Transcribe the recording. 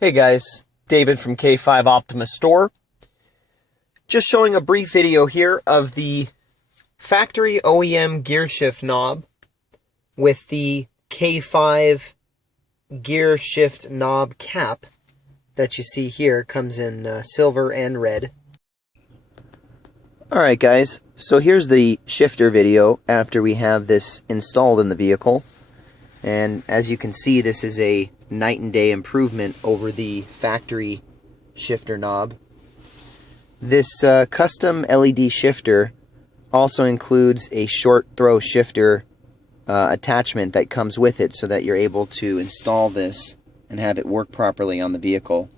Hey guys, David from K5 Optima Store. Just showing a brief video here of the factory OEM gear shift knob with the K5 gear shift knob cap that you see here. Comes in silver and red. Alright guys, so here's the shifter video after we have this installed in the vehicle. And as you can see, this is a night and day improvement over the factory shifter knob. This custom LED shifter also includes a short throw shifter attachment that comes with it so that you're able to install this and have it work properly on the vehicle.